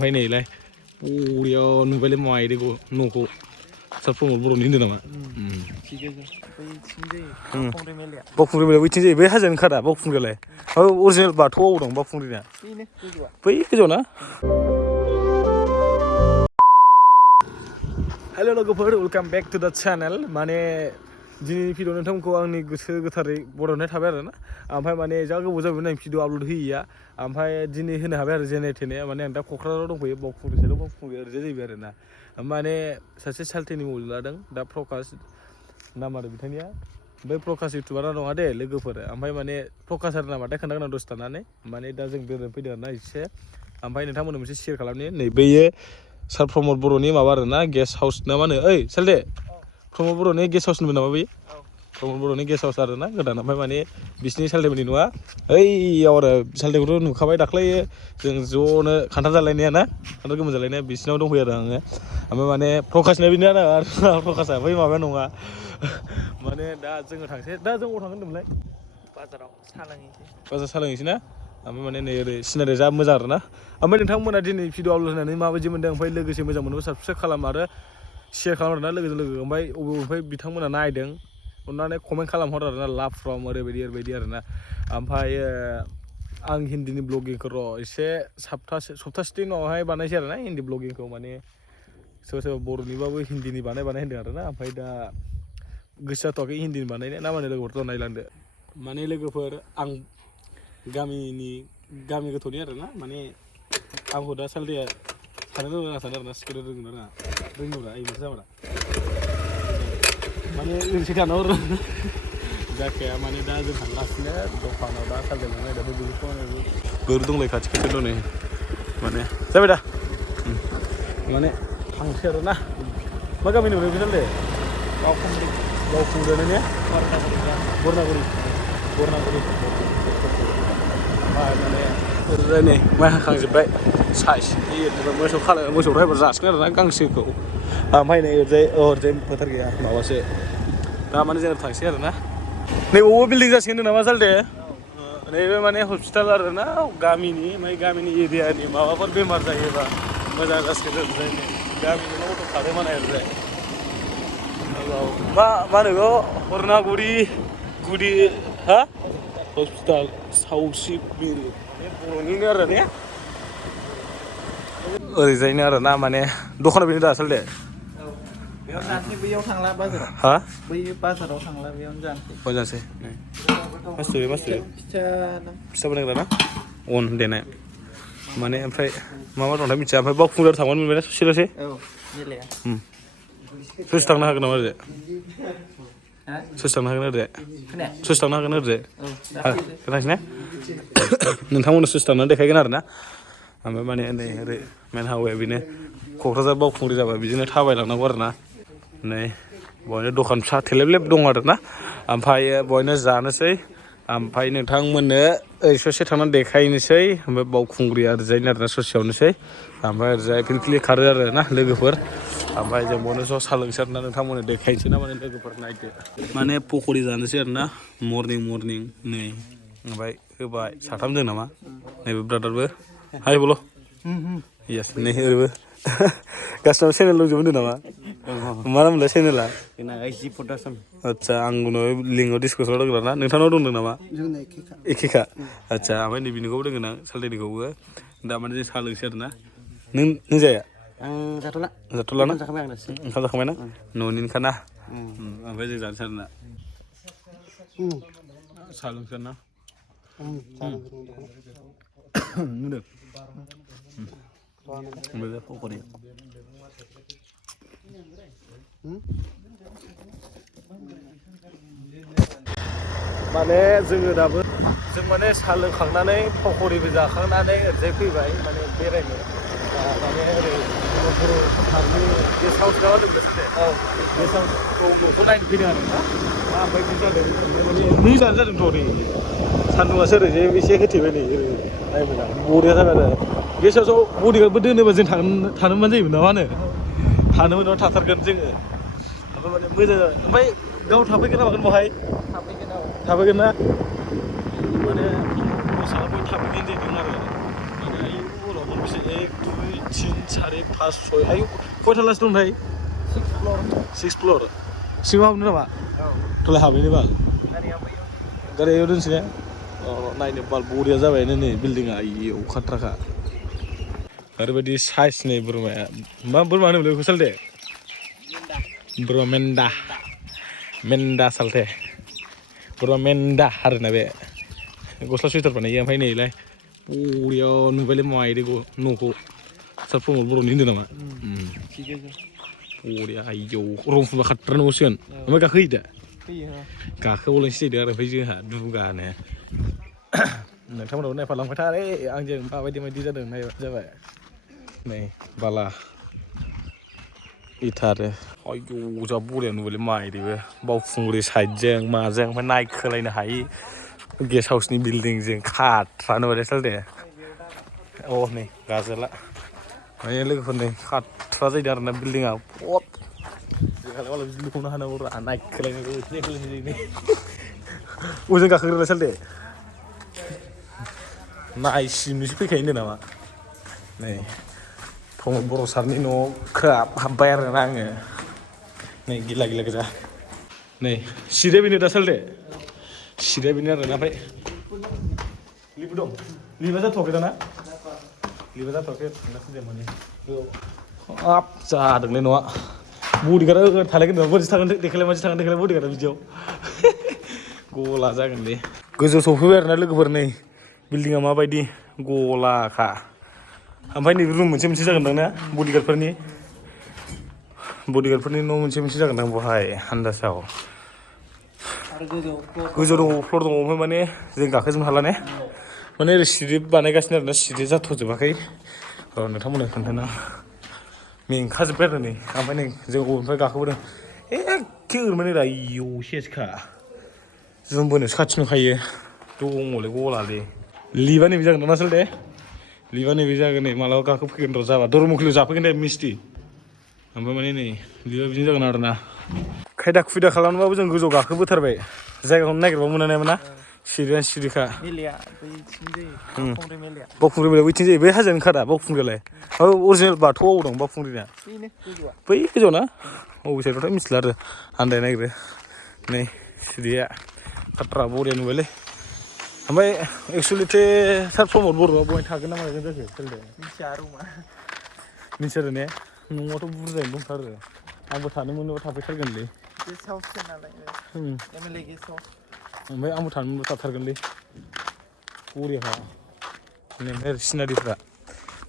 Phải này này, ủa, nuôi về ngoài đi cô, nuôi cô, sắp phong một bồn nín được nào mà. Bọc phun rồi, bây giờ bây giờ khát à, bọc phun rồi, original bà thua đồng bọc phun rồi nè. Bây cái chỗ nào? Hello लोगोफोर, welcome back to the channel. माने दिनै video नोंथांमोनखौ आंनि गोसो गोथारै बरायनाय थाबाय आरो ना। ओमफ्राय माने जा गोबाव जाबाय नाय भिडिअ आपल'ड होयैया। ओमफ्राय दिनै होनो हाबाय आरो जेने थेने माने आं दा क'क्राझाराव दंफैयो बावखुंग्रि साइडआव बावखुंग्रि ओरैजाय जाहैबाय आरो ना। माने सासे सालथेनि मबाइल लादों दा प्रकाश नाम आरो बिथांनिया। बै प्रकाश इउटुबारा नङा दे लोगोफोर। ओमफ्राय माने प्रकाश आरो नामाथाय खोन्थागोन आं दसे थानानै। माने दा जों बेरायनो फैदों आरो ना एसे। ओमफ्राय नोंथांमोननो मोनसे शेयार खालामनि नै बैयो सार प्रमद बर'नि माबा आरो ना गेस्ट हाउस ना मा होनो ओइ सालथे प्रमद बर'नि गेस्ट हाउस होनबाय नामा बै प्रमद बर'नि गेस्ट हाउस आरो ना गोदान ओमफ्राय माने बिसिनि सालथेमोननि न'आ ओइयाव आरो सालथेखौथ' नुखाबाय दाख्लै जों ज'नो खान्थाल जालायनाया ना खान्थाल गोमोन जालायनाया बिसिनाव दंफैयो आरो आङो ओमफ्राय माने प्रकाशना बेनो आरो प्रकाशआ बै माबाया नङा माने दा जोङो थांसै दा जों अबाव थांगोन होनदोंमोनलाय बाजाराव साहा लोंहैसै ना ओमफ्राय माने नै ओरै सिनारिया जा मोजां आरो ना ओमफ्राय नोंथांमोना दिनै भिडिअ आपल'ड होनानै माबायदि मोनदों ओमफ्राय लोगोसे मोजां मोनोबा साबसक्राइब खालाम आरो शेयार खालाम आरोना लोगोजों लोगो ओमफ्राय अबे बिथांमोना नायदों अननानै कमेन्ट खालामहर आरोना लाभ फ्रम ओरैबायदि आरोना ओमफ्राय आं हिन्दीनि ब्लगिंखौ र' एसे सप्तासेनि उनावहाय बानायसै आरोना हिन्दी ब्लगिंखौ माने सोरबा बर'निबाबो हिन्दीनि बानाय होन्दों आरोना ओमफ्राय दा गोसो जाथ'वाखै हिन्दीनि बानायनो ना माने लोगोफोरथ' नायलांदो माने लोगोफोर आं गामि गोथौनि आरोना माने आंखौ दा सालथेया सानो रोङा सानो आरोना सिखायनो रोंगोना रोङा एइ मोनसे जाबाय माने ओरैसो गानाव जाखाया माने दा जों थांगासिनो दखानाव दा सालथेया नायदाबो गोर दंलाय खाथि दं नै माने जाबाय दा माने थांसै आरोना मा गामिनि मोनो बे सालथे बावखुंग्रि ने बरनागुरि माने ओरैजाय नै माइ हाखांजोब्बाय साइस मोसौ द्राइभार जासिगोन आरोना गांसोखौ ओमफ्राय नै ओरैजाय फोथार गैया माबासो दा माने जों थांसै आरोना नैबावबो बिल्डिं जासिगोन होनदों नामा सालथे नैबे माने हस्पिटाल आरोना गामिनि एरियानि माबाफोर बेमार जायोबा मोजां जासिगोन ओरैजाय गामिनि अट' खारो माने ओरैजाय मा होनो बेखौ हरनागुरि गुदि हा हस्पिटाल सावस्रि मिरु बर'निनो आरो ने ओरैजायनो आरो ना माने दखाना बेनो दा सालथे बेयाव जानोसै बैयाव थांला बाजाराव हा बै बाजाराव थांला बेयावनो जानोसै मासथो फिथा बानायग्रा ना अन देनाय माने ओमफ्राय मा दंथाय मिथिया ओमफ्राय बावखुंग्रियाव थांबानो मोनबाय ना ससेल'सै ससे थांनो हागोन नामा ओरैजाय ससे थांनो हागोन ओरैजाय थांसै ने नोंथांमोननो ससे थांनानै देखायगोन आरो ना ओमफ्राय माने नै ओरै मेन हाइवेया बेनो क'क्राझार बावखुंग्रि जाबा बिदिनो थाबायलांनांगौ आरो ना नै बहायनो दखान फिसा थेलेबलेब दं आरो ना ओमफ्राय बहायनो जानोसै ओमफ्राय नोंथांमोननो ओरै ससे थांनानै देखायनोसै ओमफ्राय बावखुंग्रि ओरैजायनो आरोना ससेयावनोसै ओमफ्राय ओरैजाय फिलफिलि खारो आरो ना लोगोफोर ओमफ्राय जों बावनो ज' साहा लोंसै आरोना नोंथांमोननो देखायनोसै ना माने लोगोफोर नायदो माने पक'रि जानोसै आरोना मर्निं नै ओमफ्राय होबाय साथाम जों नामा नैबे ब्रादारबो हाय बोल' येस नै ओरैबो गासिनाबो चेनेल दंजोबो होनदों नामा मा नाम मोनलाय चेनेला आदसा आं उनाव लिंकआव डिसकासआव दोनग्रा ना नोंथांनाव दंदों नामा एखेखा आदसा ओमफ्राय नै बिनिखौबो दोनगोन आं सालथेनिखौबो दा माने जों साहा लोंसै आरोना नों जाया आं जाथ'ला ना ओंखाम जाखांबाय ना न'निनोखा ना ओमफ्राय जों जानोसै आरोना साहा लोंसै आरोना नुदों ओमफ्राय पक'रि माने जोङो दाबो जों माने साहा लोंखांनानै पक'रिबो जाखांनानै ओरैजाय फैबाय माने बेरायनो माने ओरै बर' हारिनि गेस्ट हाउस ना मा होनदोंमोन सालथे गेस्ट हाउसखौ न'खौ नायनो फैदों आरो ना माबायदि जादों माने मोजाङानो जादोंथ' नै सान्दुंआसो ओरैजाय एसे होथेबाय नै ओरै नाय मोजां बरिया जाबाय आरो गेस्ट हाउसआव बडिगार्डबो दोनोबा जों थानो मोनबानो जायोमोन ना मा होनो थानो मोनबा थाथारगोन जोङो ओमफ्राय माने मोजां ओमफ्राय गाव थाफैगोन ना मागोन बहाय थाफैगोन ना माने मोसानायाव थाफैगोन जाहैदों आरो माने उनाव मोनबेसे 1 2 3 4 5 6 आयु खयथालासो दंथाय 6 फ्लोर सिङाव हाबनो नामा थलाय हाबैनो बाल गारियाव दोनसै नायनो बाल बरिया जाबायनो नै बिल्डिंआ आयौ खाथ्राखा ओरैबायदि साइज नै बोरमाया मा बोरमा होनोमोनलाय बेखौ सालथे बोरमा मेन्दा सालथे बोरमा मेन्दा आरोना बे गस्ला सुइटार बानायो ओमफ्राय नैलाय बरिया नुबायलै मायदिखौ न'खौ सार प्रमद बर'नि होनदों नामा बरिया आयौ रं फुनबा खाथ्रा नुसिगोन ओमफ्राय गाखोयो दा गाखोबावलायसै जाहैदों आरो ओमफ्राय जोंहा दुगानो नोंथांमोनाबो नायफालांबाय था आंजों माबायदि जादों नायबानो जाबाय नै बाला इथा आरो आयौ जा बरिया नुबायलै मायदिबो बावखुंग्रि साइडजों माजों ओमफ्राय नायखोलायनो हायि गेस्ट हाउसनि बिल्डिंजों खाथ्रा नुबायलै सालथे नै गाजोला माने लोगोफोर नै खाथ्रा जाहैदों आरोना बिल्डिंआ जोंहालाय मालाय बिदि लुखांनो हानांगौ रा नायखोलायनो अजों गाखोग्रालाय सालथे नायसिननोसो फैखायो होनदों नामा नै प्रमद बर' सारनि न'आव खोब हाबबाय आरोना आङो नै गिला गोजा नै सिरिया बेनो दा सालथे सिरिया बेनो आरोना ओमफ्राय लिबो दं लिबा जाथ'वाखै दाना लिबा जाथ'वाखै माने हाब जादोंलै न'आ बडिगार्डआ थालायगोन नामा बोरैसो थागोन देखायलाय मानसि थागोन देखायलाय बडिगार्डआ बिदियाव गला जागोन दे गोजौआव सौफैबाय आरोना लोगोफोर नै बिल्डिंआ माबायदि गलाखा ओमफ्राय नैबे रुम मोनसे जागोनदां ना बडिगार्डफोरनि न' मोनसे जागोनदां बहाय आन्दासाव गोजौ दङ फ्लर दङ ओमफ्राय माने जों गाखोजोबनो हाला ने माने ओरै सिरि बानायगासिनो आरोना सिरि जाथ'जोबाखै नोंथांमोननो खोन्थाना मेंखाजोब्बाय आरो नै ओमफ्राय नै जों बबेनिफ्राय गाखोबोदों एखे ओरैनो आयौ सेसखा जोंबोनोसो खाथि नुखायो दङलै गलालै लिबा नैबे जागोन ना आसलथे लिबा नैबे जागोन नै मालाबा गाखोफैगोन र' जाबा दरमुखुलियाव जाफैगोन दे मिस्थि ओमफ्राय माने नै लिबा बिदिनो जागोन आरोना खायदा खुदा खालामबाबो जों गोजौआव गाखोबोथारबाय जायगाखौनो नागिरबा मोना ना सिरियानो सिरिखा बावखुंग्रि मेलाया बैथिं जायो बै हाजोआनो ओंखारा बावखुंग्रियालाय अरिजिनेल बाथौआव दं बावखुंग्रिना बै गोजौआव ना अबे साइडआवथाय मिथिला आरो आन्दायनो नागिरो नै सिरिया खाथ्रा बरिया नुबायलै ओमफ्राय एक्सुवेलिथे सार प्रमद बर'आ बहाय थागोन ना मागोन जाखो मिथिया आरो ने न'आथ' बुरजायैनो दंथारो आंबो थानो मोनोबा थाफैथारगोनलै ओमफ्राय आंबो थानो मोनबा थाथारगोनलै बरियाखा ओमफ्राय सिनारिफ्रा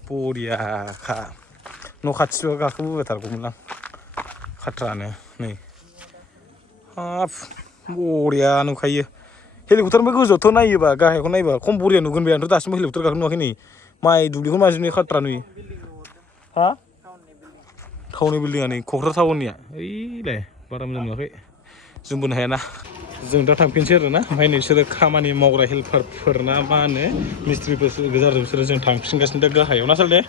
बरियाखा न' खाथियाव गाखोबोबाय थारगौमोन आं खाथ्रानो नै हाब बरिया नुखायो हेलिकप्टारनिफ्राय गोजौआवथ' नायोबा गाहायखौ नायोबा खम बरिया नुगोन बे आंथ' दासिमबो हेलिकप्टार गाखोनो नुवाखै नै माइ दुब्लिखौ माजों नुयो खाथ्रा नुयो हा टाउननि बिल्डिङा नै क'क्राझार टाउननिया ओइलाय बारा मोजां नुवाखै जोंबोनो हायाना जों दा थांफिनसै आरोना ओमफ्राय नोंसोरो खामानि मावग्रा हेल्पारफोर ना मा होनो मिस्ट्रिफोर गोजा बिसोरो जों थांफिनगासिनो दा गाहायाव ना सालथे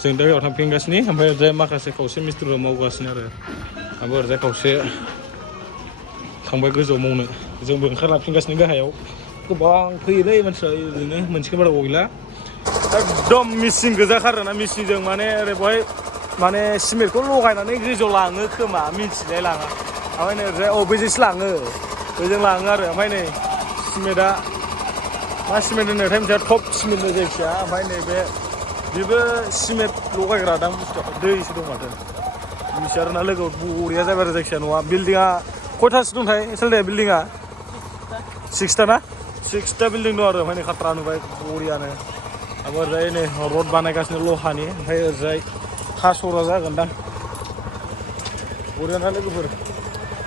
जों दा गाहायाव थांफिनगासिनो ओमफ्राय ओरैजाय माखासे खावसे मिस्ट्रिफोरा मावगासिनो आरो ओमफ्राय ओरैजाय खावसे थांबाय गोजौआव मावनो जोंबो ओंखारलांफिनगासिनो गाहायाव गोबां फैयोलै मानसिफ्रा ओरैनो मोनसेखौ बारा गैला एकदम मिसिं गोजाखा आरोना मिसिंजों माने ओरै बहाय माने सिमेन्टखौ लगायनानै गोजौआव लाङो खोमा मिथिलाय लाङा ओमफ्राय नै ओरैजाय बैजोंसो लाङो बैजों लाङो आरो ओमफ्राय नै सिमेन्टआ मा सिमेन्ट होनोथाय मिथिया टप सिमेन्ट होनो जायखिया ओमफ्राय नैबे बेबो सिमेन्ट लगायग्रा दां बुस्थुआ दैसो दं माथो मिथिया आरोना लोगोआव बरिया जाबाय आरो जायखिया न'आ बिल्डिङा खयथासो दंथाय सालथे बिल्डिङा 6था ना 6था बिल्डिं दं आरो ओमफ्राय नै खाथ्रा नुबाय बरियानो ओमफ्राय ओरैजाय नै रड बानायगासिनो लहानि ओमफ्राय ओरैजाय हासरा जागोनदां बरियाना लोगोफोर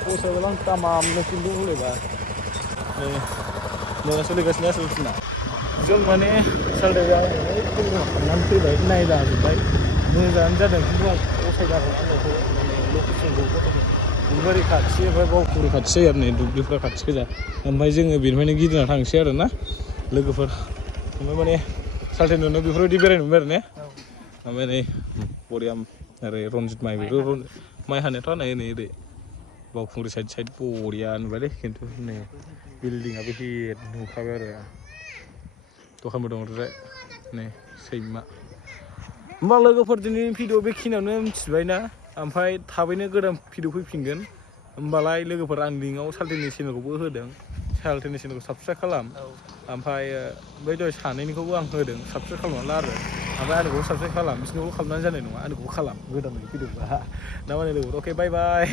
पसायबाय आं तामामनो खिन्थु हलेबा मोजां सोलिगासिनो आसलफोरना जों माने सालथेआव थांनानै फैबाय नायलाजोब्बाय मोजाङानो जादों खिन्थु आं पसायदों आरो न'खौ माने लकेसनखौ दुब्लि खाथि ओमफ्राय बावखुंग्रि खाथि जायो आरो नै दुब्लिफ्रा खाथि गोजा ओमफ्राय जोङो बेनिफ्रायनो गिदिंना थांसै आरो ना लोगोफोर ओमफ्राय माने सालथे नुनायाव बेफोरबायदि बेरायनो मोनबाय आरो ने ओमफ्राय नै बरिया ओरै रनजित माइ बेफोर माइ हानायाथ' हानाय नै ओरै बावखुंग्रि साइड बरिया नुबायलै खिन्थु नै बिल्डिङाबो हिट नुखाबाय आरो दखानबो दं ओरैजाय नै सैमा होमबा लोगोफोर दिनैनि भिडिअ बेखिनियावनो मिथिबायना ओमफ्राय थाबैनो गोदान भिडिअ फैफिनगोन होमबालाय लोगोफोर आं लिंकआव सालथेनि चेनेलखौबो होदों सालथेनि चेनेलखौ साबसक्राइब खालाम ओमफ्राय बै दहाय सानैनिखौबो आं होदों साबसक्राइब खालामनानै ला आरो ओमफ्राय आंनिखौबो साबसक्राइब खालाम बिसोरनिखौबो खालामनानै जानाय नङा आंनिखौबो खालाम गोदान भिडिअबा ना मा होनो लोगोफोर अके बाय बाय